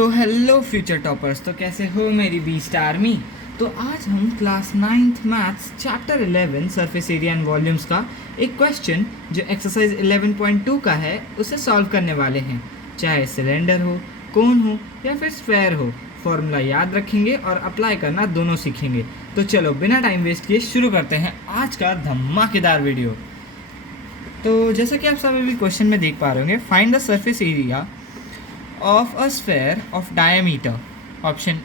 तो hello future toppers, तो कैसे हो मेरी बी स्टार आर्मी। तो आज हम class 9th maths chapter 11 surface area and volumes का एक क्वेश्चन जो एक्सरसाइज 11.2 का है उसे सॉल्व करने वाले हैं। चाहे सिलेंडर हो, कोन हो या फिर स्फेयर हो, फॉर्मूला याद रखेंगे और अप्लाई करना दोनों सीखेंगे। तो चलो बिना टाइम वेस्ट किए शुरू करते हैं आज का धमाकेदार वीडियो। तो जैसा कि आप सब अभी क्वेश्चन में देख पा रहे होंगे, find the surface area of a sphere of diameter. Option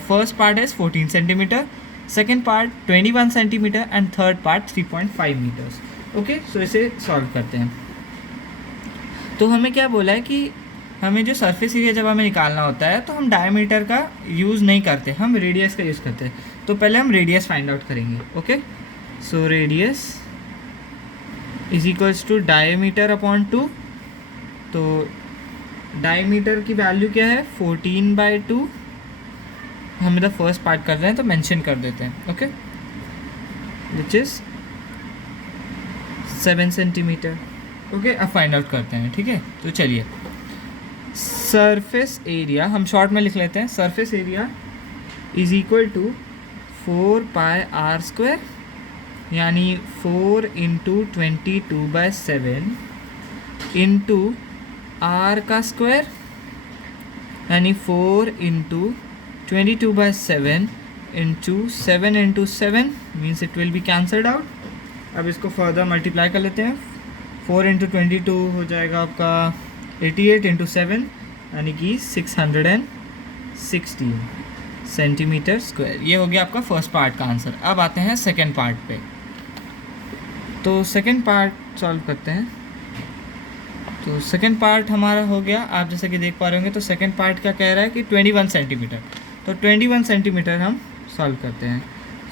first part is 14 centimeter, second part 21 centimeter and third part 3.5 meters. Okay, सो इसे सॉल्व करते हैं। तो हमें क्या बोला है कि हमें जो सरफेस एरिया जब हमें निकालना होता है तो हम डायमीटर का यूज़ नहीं करते, हम रेडियस का यूज़ करते हैं। तो पहले हम रेडियस फाइंड आउट करेंगे। Okay, so radius is equals to diameter upon 2। तो डायमीटर की वैल्यू क्या है 14/2। हमें द फर्स्ट पार्ट कर रहे हैं तो मेंशन कर देते हैं। Okay, which is 7 centimetre. Okay, अब फाइंड आउट करते हैं। ठीक है, तो चलिए सरफेस एरिया हम शॉर्ट में लिख लेते हैं। Surface area is equal to 4πr², यानी 4 × 22/7 इंटू r का स्क्वायर, यानी 4 × 22/7 into 7 × 7 means it will be cancelled out. अब इसको फर्दर मल्टीप्लाई कर लेते हैं। 4 × 22 हो जाएगा आपका 88 × 7 यानी कि 616 सेंटीमीटर स्क्वायर। ये हो गया आपका फर्स्ट पार्ट का आंसर। अब आते हैं सेकेंड पार्ट पे। तो सेकेंड पार्ट सॉल्व करते हैं। तो सेकेंड पार्ट हमारा हो गया, आप जैसे कि देख पा रहे होंगे। तो सेकेंड पार्ट क्या कह रहा है कि 21 सेंटीमीटर। तो 21 सेंटीमीटर हम सॉल्व करते हैं।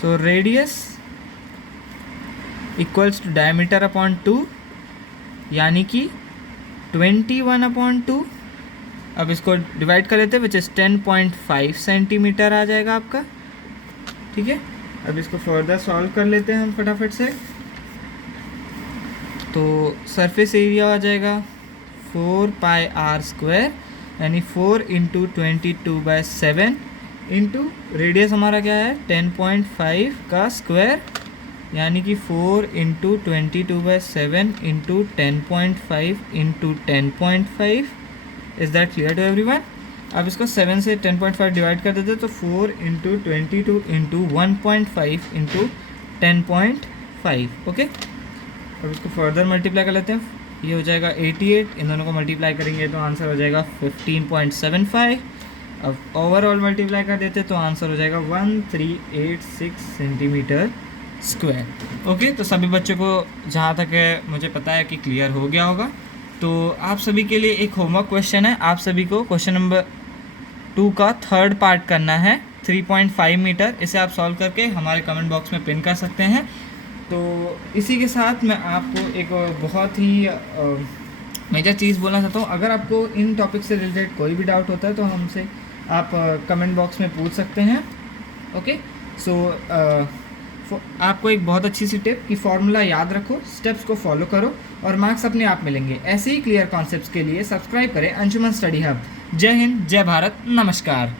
So radius equals to diameter upon 2, यानी कि 21/2। अब इसको डिवाइड कर लेते हैं, विच इज़ 10.5 सेंटीमीटर आ जाएगा आपका। ठीक है, अब इसको फर्दर सॉल्व कर लेते हैं हम फटाफट से। तो सरफेस एरिया आ जाएगा 4πr² यानी 4 × 22/7 इंटू रेडियस हमारा क्या है 10.5 का स्क्वायर, यानी कि 4 × 22/7 into 10.5 into 10.5। Is that clear to everyone? अब इसको 7 से 10.5 डिवाइड कर देते तो 4 × 22 इंटू 1.5 इंटू 10.5। ओके, अब इसको फर्दर मल्टीप्लाई कर लेते हैं। ये हो जाएगा 88, इन दोनों को मल्टीप्लाई करेंगे तो आंसर हो जाएगा 15.75। अब ओवरऑल मल्टीप्लाई कर देते तो आंसर हो जाएगा 1386 सेंटीमीटर स्क्वायर। ओके, तो सभी बच्चों को जहाँ तक है मुझे पता है कि क्लियर हो गया होगा। तो आप सभी के लिए एक होमवर्क क्वेश्चन है। आप सभी को क्वेश्चन नंबर 2 का थर्ड पार्ट करना है 3.5 मीटर। इसे आप सॉल्व करके हमारे कमेंट बॉक्स में पिन कर सकते हैं। तो इसी के साथ मैं आपको एक बहुत ही मेजर चीज़ बोलना चाहता हूँ। अगर आपको इन टॉपिक से रिलेटेड कोई भी डाउट होता है तो हमसे आप कमेंट बॉक्स में पूछ सकते हैं। ओके, सो आपको एक बहुत अच्छी सी टिप कि फॉर्मूला याद रखो, स्टेप्स को फॉलो करो और मार्क्स अपने आप मिलेंगे। ऐसे ही क्लियर कॉन्सेप्ट्स के लिए सब्सक्राइब करें अंशुमन स्टडी हब। जय हिंद, जय भारत, नमस्कार।